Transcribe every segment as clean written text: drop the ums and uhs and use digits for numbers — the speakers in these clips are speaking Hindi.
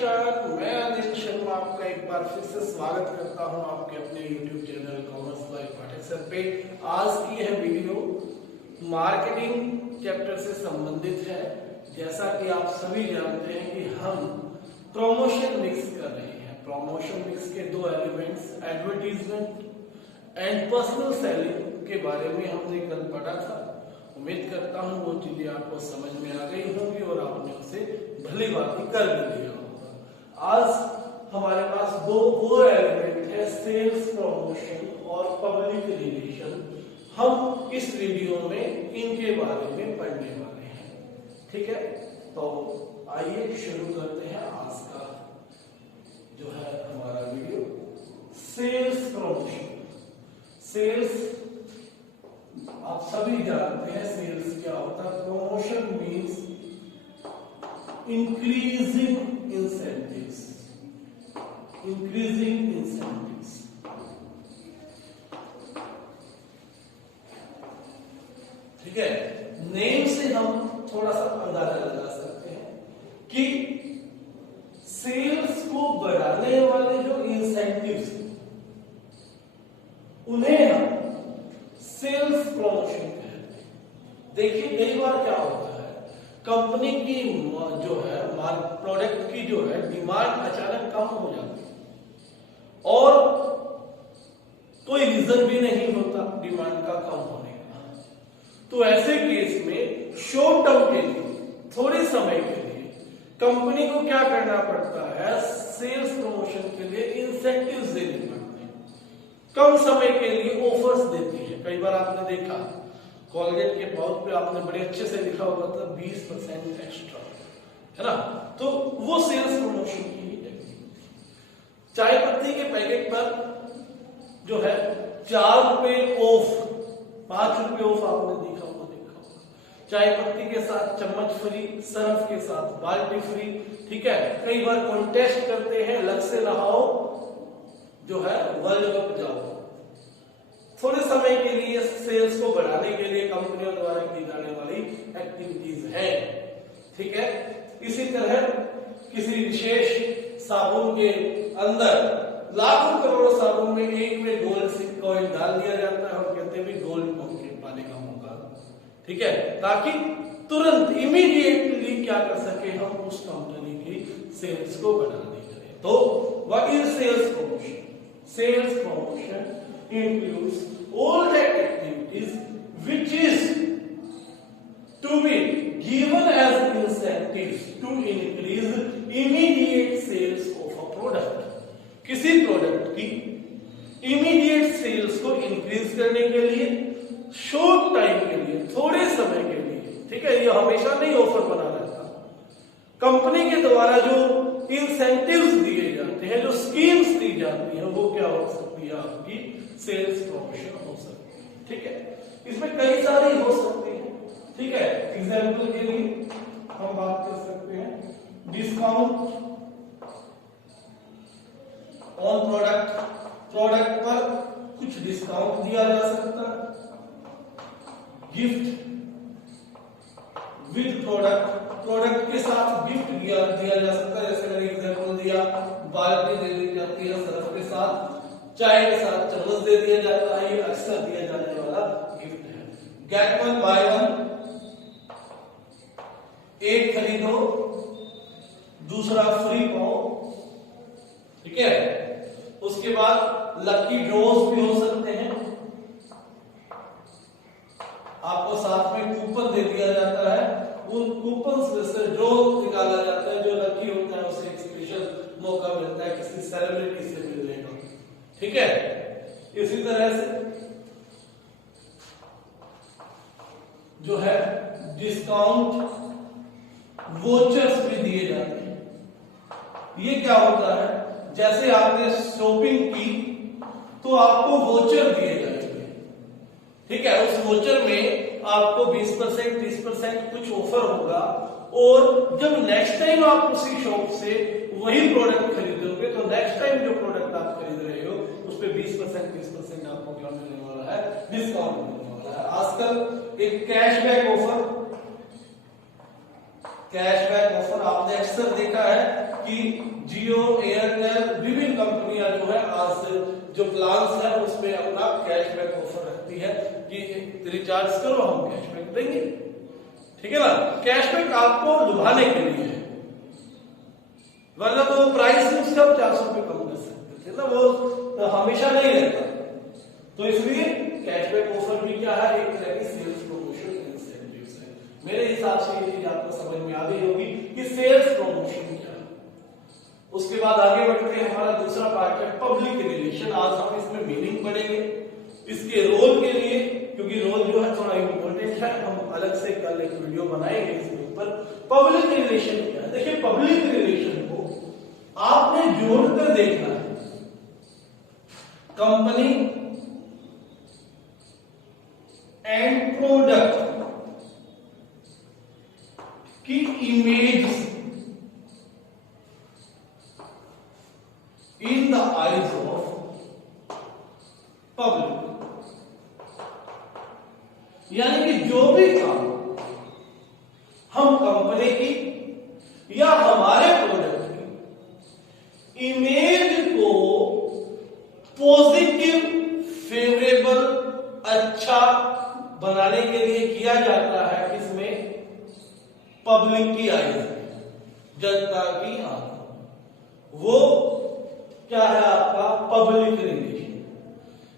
नमस्कार, मैं अनिल शर्मा आपका एक बार फिर से स्वागत करता हूं आपके अपने YouTube channel commerce by Pathak sir पे। आज की यह वीडियो मार्केटिंग चैप्टर से संबंधित है। जैसा कि आप सभी जानते हैं कि हम प्रमोशन मिक्स कर रहे हैं। प्रमोशन मिक्स के दो elements advertisement and personal selling के बारे में हमने कल पढ़ा था। उम्मीद करता हूं वो चीजें आपको समझ में आ गई होंगी और आपने उसे भली बात कर भी लिया होगा। आज हमारे पास दो एलिमेंट है, सेल्स प्रमोशन और पब्लिक रिलेशन। हम इस वीडियो में इनके बारे में पढ़ने वाले हैं। ठीक है, तो आइए शुरू करते हैं आज का जो है हमारा वीडियो। Sales promotion. सेल्स आप सभी जानते हैं सेल्स क्या होता है। Promotion means increasing incentives. Increasing incentives ठीक है, नेम से हम थोड़ा सा अंदाजा लगा सकते हैं कि सेल्स को बढ़ाने वाले जो इंसेंटिव्स उन्हें हम सेल्स प्रमोशन कहते हैं। देखिए कई बार क्या होता है, कंपनी की जो है प्रोडक्ट की जो है डिमांड अचानक कम हो जाती है और कोई रीजन भी नहीं होता डिमांड का कम होने का। तो ऐसे केस में शॉर्ट टर्म के लिए, थोड़े समय के लिए कंपनी को क्या करना पड़ता है, सेल्स प्रमोशन के लिए इंसेंटिव्स देने पड़ते हैं। कम समय के लिए ऑफर्स देती है। कई बार आपने देखा कॉलगेट के पाउच पे आपने बड़े अच्छे से लिखा होगा था 20% एक्स्ट्रा, है ना। तो वो सेल्स प्रमोशन की है। चाय पत्ती के पैकेट पर जो है 4 रुपए ऑफ, 5 रुपए ऑफ आपने देखा होगा। चाय पत्ती के साथ चम्मच फ्री, सर्फ के साथ बाल्टी फ्री। ठीक है, कई बार कॉन्टेस्ट करते हैं, लग से नहाओ जो है वर्ल्ड कप जाओ। थोड़े समय के लिए सेल्स को बढ़ाने के लिए कंपनियों द्वारा की जाने वाली एक्टिविटीज है। ठीक है, इसी तरह किसी विशेष साबुन के अंदर लाखों करोड़ों साबुन में एक में गोल्ड कॉइन डाल दिया जाता है और कहते हैं भी गोल्ड कॉइन पाने का मौका। ठीक है, ताकि तुरंत इमीडिएटली क्या कर सके, हम उस कंपनी की सेल्स को बढ़ाने करें। तो what is sales promotion? Sales promotion includes all that activities which is to be given as incentives to increase immediate sales of a product. किसी प्रोडक्ट की इमीडिएट सेल्स को इंक्रीज करने के लिए, शॉर्ट टाइम के लिए, थोड़े समय के लिए। ठीक है, ये हमेशा नहीं ऑफर बना रहता। कंपनी के द्वारा जो इंसेंटिव्स दिए जाते हैं, जो स्कीम्स दी जाती हैं, वो क्या हो सकती है, आपकी सेल्स प्रमोशन हो सकती है। ठीक है, इसमें कई सारी हो सकती है। ठीक है, एग्जांपल के लिए हम बात कर सकते हैं डिस्काउंट ऑन प्रोडक्ट। प्रोडक्ट पर कुछ डिस्काउंट दिया जा सकता है। गिफ्ट विद प्रोडक्ट, प्रोडक्ट के साथ गिफ्ट दिया जा सकता है। जैसे मैंने एग्जांपल दिया, बाल्टी दे दी जाती है सर्फ के साथ, चाय के साथ चम्मच दे दिया जाता है। ये अक्सर दिया जाने वाला गिफ्ट है। गेट वन बाय वन, एक खरीदो दूसरा फ्री पाओ। ठीक है, उसके बाद लकी ड्रॉज भी हो सकते हैं। आपको साथ में कूपन दे दिया जाता है, उन कूपन से ड्रॉ निकाला जाता है। जो लकी होता है उसे एक स्पेशल मौका मिलता है किसी सेलिब्रिटी से मिलने का। ठीक है, इसी तरह से जो है डिस्काउंट वोचर्स भी दिए जाते हैं। ये क्या होता है, जैसे आपने शॉपिंग की तो आपको वोचर दिए जाएंगे। ठीक है, उस वोचर में आपको 20%, 30% कुछ ऑफर होगा और जब नेक्स्ट टाइम आप उसी शॉप से वही प्रोडक्ट खरीदोगे तो नेक्स्ट टाइम जो प्रोडक्ट आप खरीद रहे हो उस पे 20%, 30% आपको क्या मिलने वाला है, डिस्काउंट मिलने वाला है। आजकल एक कैशबैक ऑफर आपने अक्सर देखा है कि जियो, एयरटेल, विभिन्न कंपनियां जो है आज जो प्लान्स है उसमें अपना कैशबैक ऑफर रखती है कि रिचार्ज करो हम कैशबैक देंगे। ठीक है ना, कैशबैक आपको लुभाने के लिए है, वरना तो प्राइस उसका 400 रुपये कम कर सकते थे ना, वो हमेशा नहीं रहता। तो इसलिए कैशबैक ऑफर भी क्या है, एक तरह की सेल्स प्रमोशन इंसेंटिव्स है। मेरे हिसाब से ये चीज आपको समझ में आ गई होगी कि सेल्स प्रमोशन क्या है। उसके बाद आगे बढ़ते हैं, हमारा दूसरा पार्ट है पब्लिक रिलेशन। आज हम इसमें मीनिंग पढ़ेंगे, इसके रोल के लिए, क्योंकि रोल जो है थोड़ा इंपॉर्टेंट है, हम अलग से कल एक वीडियो बनाएंगे इसके ऊपर। पब्लिक रिलेशन क्या है? देखिए, पब्लिक रिलेशन को आपने जोड़कर देखना है। कंपनी एंड प्रोडक्ट की image in the eyes of public, यानी कि जो भी काम हम कंपनी की या हमारे प्रोडक्ट की इमेज को पॉजिटिव, फेवरेबल, अच्छा बनाने के लिए किया जाता है, किसमें? पब्लिक की आईज में, जनता की आंखों। वो क्या है आपका पब्लिक रिलेशन।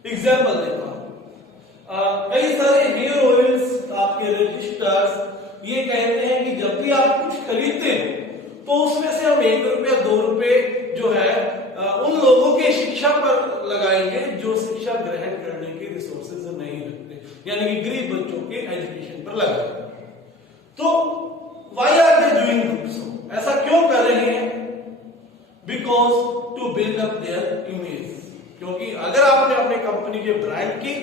एग्जाम्पल देता हूं, कई सारे हेयर ऑयल्स, आपके रजिस्टर्स ये कहते हैं कि जब भी आप कुछ खरीदते हैं तो उसमें से हम 1 रुपया 2 रुपए जो है उन लोगों के शिक्षा पर लगाएंगे जो शिक्षा ग्रहण करने के रिसोर्सेज नहीं रखते, यानी कि गरीब बच्चों के एजुकेशन पर लगाएंगे। तो why are they doing so? ऐसा क्यों कर रहे हैं? Because to build up their image. क्योंकि अगर आपने अपने कंपनी के ब्रांड की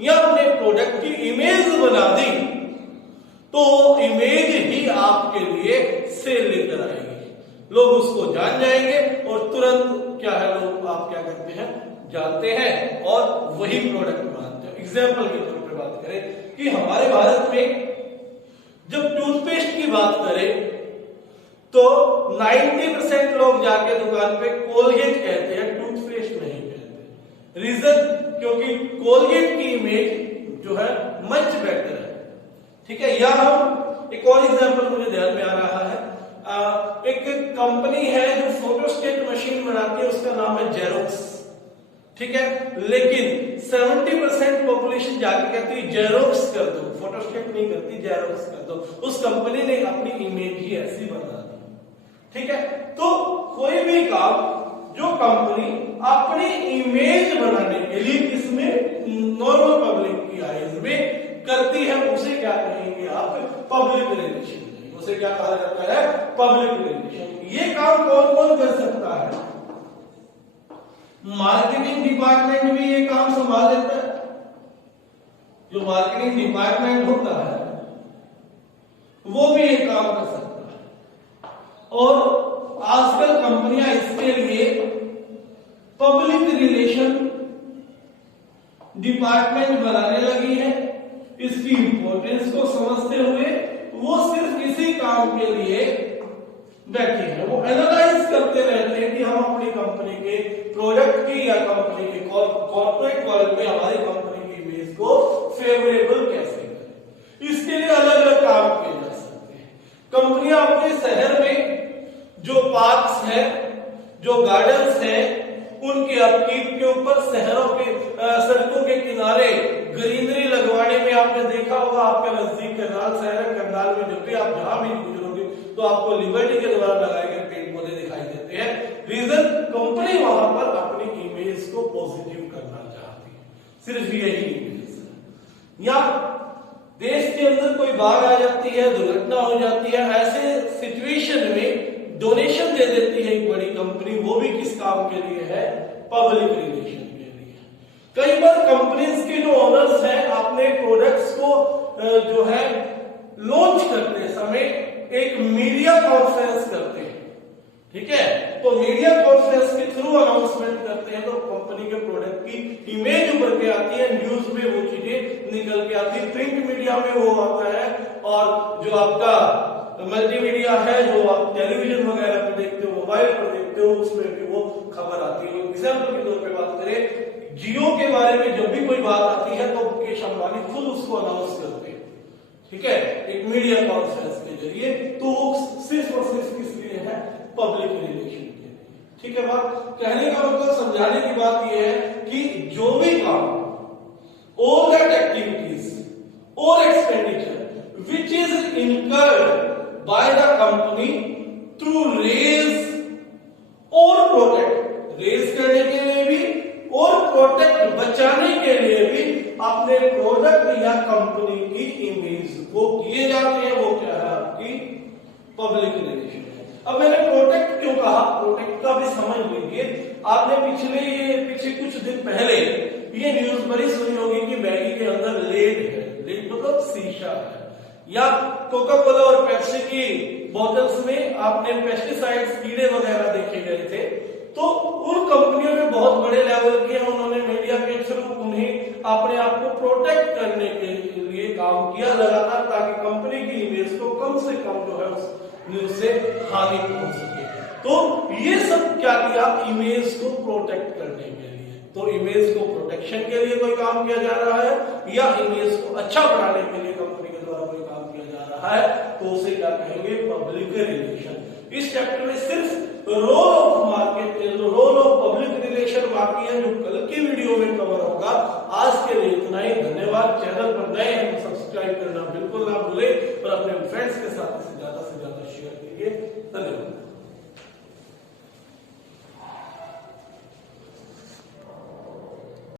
या अपने प्रोडक्ट की इमेज बना दी तो इमेज ही आपके लिए सेल लेकर आएगी, लोग उसको जान जाएंगे और तुरंत क्या है, लोग आप क्या करते हैं, जानते हैं और वही प्रोडक्ट बनाते हैं। एग्जाम्पल के तौर पे बात करें कि हमारे भारत में जब टूथपेस्ट की बात करें तो 90% लोग जाके दुकान पे कोलगेट कहते हैं, टूथपेस्ट नहीं कहते। रीजन, क्योंकि कोलगेट की इमेज जो है मच बेटर है। ठीक है, या हम एक और एग्जांपल मुझे ध्यान में आ रहा है, एक कंपनी है जो फोटोस्टेट मशीन बनाती है, उसका नाम है जेरोक्स। ठीक है, लेकिन 70% पॉपुलेशन जाके कहती है जेरोक्स कर दो, फोटोस्टेट नहीं करती, जेरोक्स कर दो। उस कंपनी ने अपनी इमेज ही ऐसी बना दी। ठीक है, तो कोई भी काम जो कंपनी अपनी इमेज बनाने के लिए किसमें, नॉर्मल पब्लिक की आईज में करती है, उसे क्या कहेंगे आप? Public relation. उसे क्या कहा जाता है? Public relation. ये काम कौन कौन कर सकता है? मार्केटिंग डिपार्टमेंट भी ये काम संभाल लेता है। जो मार्केटिंग डिपार्टमेंट होता है वो भी ये काम कर सकता है, और आजकल कंपनियां इसके लिए पब्लिक रिलेशन डिपार्टमेंट बनाने लगी है। इसकी इंपॉर्टेंस को समझते हुए वो सिर्फ इसी काम के लिए बैठे हैं। वो एनालाइज करते रहते हैं कि हम अपनी कंपनी के प्रोडक्ट की या कंपनी के कॉर्पोरेट वर्ल्ड में हमारी कंपनी की इमेज को फेवरेबल कैसे करें। इसके लिए अलग अलग काम किए जा सकते हैं। कंपनियां अपने शहर में जो पार्क्स हैं, जो गार्डन्स हैं, उनके अपकीप के ऊपर, शहरों के सड़कों के किनारे ग्रीनरी लगवाने में आपने देखा होगा, आपके नजदीक करनाल शहर है, करनाल में जब भी आप जहां भी गुजरोगे तो आपको लिबर्टी के द्वारा लगाए गए पेड़ पौधे दिखाई देते हैं। रीजन, कंपनी वहां पर अपनी इमेज को पॉजिटिव करना चाहती है, सिर्फ यही इमेज है। या देश के अंदर कोई बाढ़ आ जाती है, दुर्घटना हो जाती है, ऐसे सिचुएशन में डोनेशन दे देती है एक बड़ी कंपनी, वो भी किस काम के लिए है? पब्लिक रिलेशन के लिए। कई बार कंपनीज के जो ओनर्स हैं अपने प्रोडक्ट्स को जो है लॉन्च करते समय एक मीडिया कॉन्फ्रेंस करते हैं। ठीक है, तो मीडिया कॉन्फ्रेंस के थ्रू अनाउंसमेंट करते हैं तो कंपनी के प्रोडक्ट की इमेज उभर के आती है, न्यूज में वो चीजें निकल के आती है, प्रिंट मीडिया में वो आता है, और जो आपका मल्टीमीडिया है, जो आप टेलीविजन वगैरह पे देखते हो मोबाइल पर देखते हो उसमें भी वो खबर आती है। एग्जाम्पल के तौर पे बात करें, जियो के बारे में जब भी कोई बात आती है तो मुकेश अंबानी खुद उसको अनाउंस करते हैं, ठीक है, एक मीडिया कॉन्फ्रेंस के जरिए। तो सिर्फ और सिर्फ किस लिए है? पब्लिक रिलेशन के लिए, ठीक है। बात कहने का मतलब, समझाने की बात यह है कि जो भी काम, all that activities or expenditure which is incurred by the company to raise or protect, raise करने के लिए भी और प्रोटेक्ट बचाने के लिए भी अपने प्रोडक्ट या कंपनी की इमेज को किए जाते हैं, वो क्या है? आपकी पब्लिक रिलेशन है। अब मैंने प्रोटेक्ट क्यों कहा? प्रोटेक्ट का भी समझ लीजिए। आपने पीछे कुछ दिन पहले ये न्यूज बड़ी सुनी होगी कि मैगी के अंदर लेड है, लेड मतलब शीशा है, या कोका कोला और पेप्सी की बोतल्स में आपने पेस्टिसाइड्स, कीड़े वगैरह देखे गए थे। तो उन कंपनियों में बहुत बड़े लेवल के उन्होंने मीडिया के थ्रू उन्हें अपने आप को प्रोटेक्ट करने के लिए काम किया लगातार, ताकि कंपनी की इमेज को कम से कम जो है उस न्यूज से हानि पहुंच सके। तो ये सब क्या किया? इमेज को प्रोटेक्ट करने के लिए। तो इमेज को प्रोटेक्शन के लिए कोई काम किया जा रहा है, या इमेज को अच्छा बनाने के लिए कंपनी के द्वारा कोई काम किया जा रहा है, तो उसे क्या कहेंगे? Public relation. इस चैप्टर में सिर्फ role of market, role of public relation बाकी है, जो कल की वीडियो में कवर होगा। आज के लिए इतना ही, धन्यवाद। चैनल पर नए हैं तो सब्सक्राइब करना